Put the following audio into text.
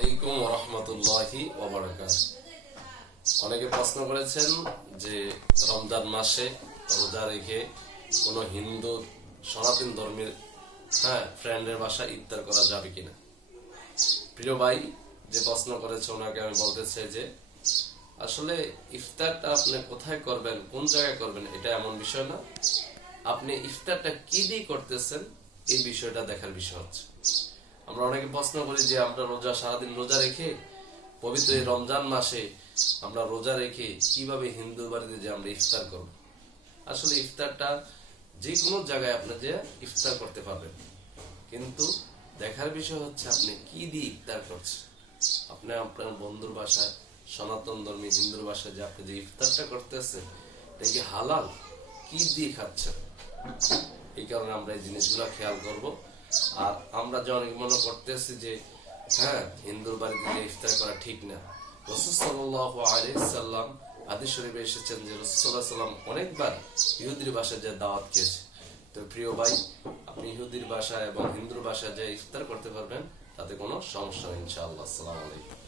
আলাইকুম ওয়া রাহমাতুল্লাহি ওয়া বারাকাতুহু। অনেকে প্রশ্ন করেছেন যে রমজান মাসে রোজা রেখে কোনো হিন্দু সনাতন ধর্মের ফ্রেন্ডের বাসায় ইফতার করা যাবে কিনা। প্রিয় ভাই, যে প্রশ্ন করেছে ওনাকে আমি বলতে চাই যে আসলে ইফতারটা আপনি কোথায় করবেন, কোন জায়গায় করবেন, এটা এমন বিষয় না। আপনি ইফতারটা কি দিয়ে করতেছেন এই বিষয়টা দেখার বিষয় হচ্ছে। আমরা অনেকে প্রশ্ন করি যে আমরা সারাদিন রোজা রেখে পবিত্র এই রমজান মাসে আমরা রোজা রেখে কিভাবে হিন্দু বাড়িতে যে আমরা ইফতার করব। আসলে ইফতারটা যে কোনো জায়গায় আপনি যে ইফতার করতে পারবেন, কিন্তু দেখার বিষয় হচ্ছে আপনি কি দিয়ে ইফতার করছেন। আপনি আপনার বন্ধুর বাসায়, সনাতন ধর্মী হিন্দুর বাসায় যে আপনি যে ইফতারটা করতেছেন এটা কি হালাল, কি দিয়ে খাচ্ছেন। এই কারণে আমরা এই জিনিসগুলো খেয়াল করব। আর আমরা যে অনেক মনে করতেছি যে হিন্দুর বাড়িতে যে ইফতার করা ঠিক না। রাসূল সাল্লাল্লাহু আলাইহি সাল্লাম হাদিস শরীফে এসেছেন যে রাসূল সাল্লাল্লাহু আলাইহি সাল্লাম অনেকবার ইহুদির বাসায় যে দাওয়াত খেয়েছে। তো প্রিয় ভাই, আপনি ইহুদির বাসায় এবং হিন্দুর বাসায় যে ইফতার করতে পারবেন, তাতে কোনো সমস্যা নেই ইনশাআল্লাহ। আসসালামু আলাইকুম।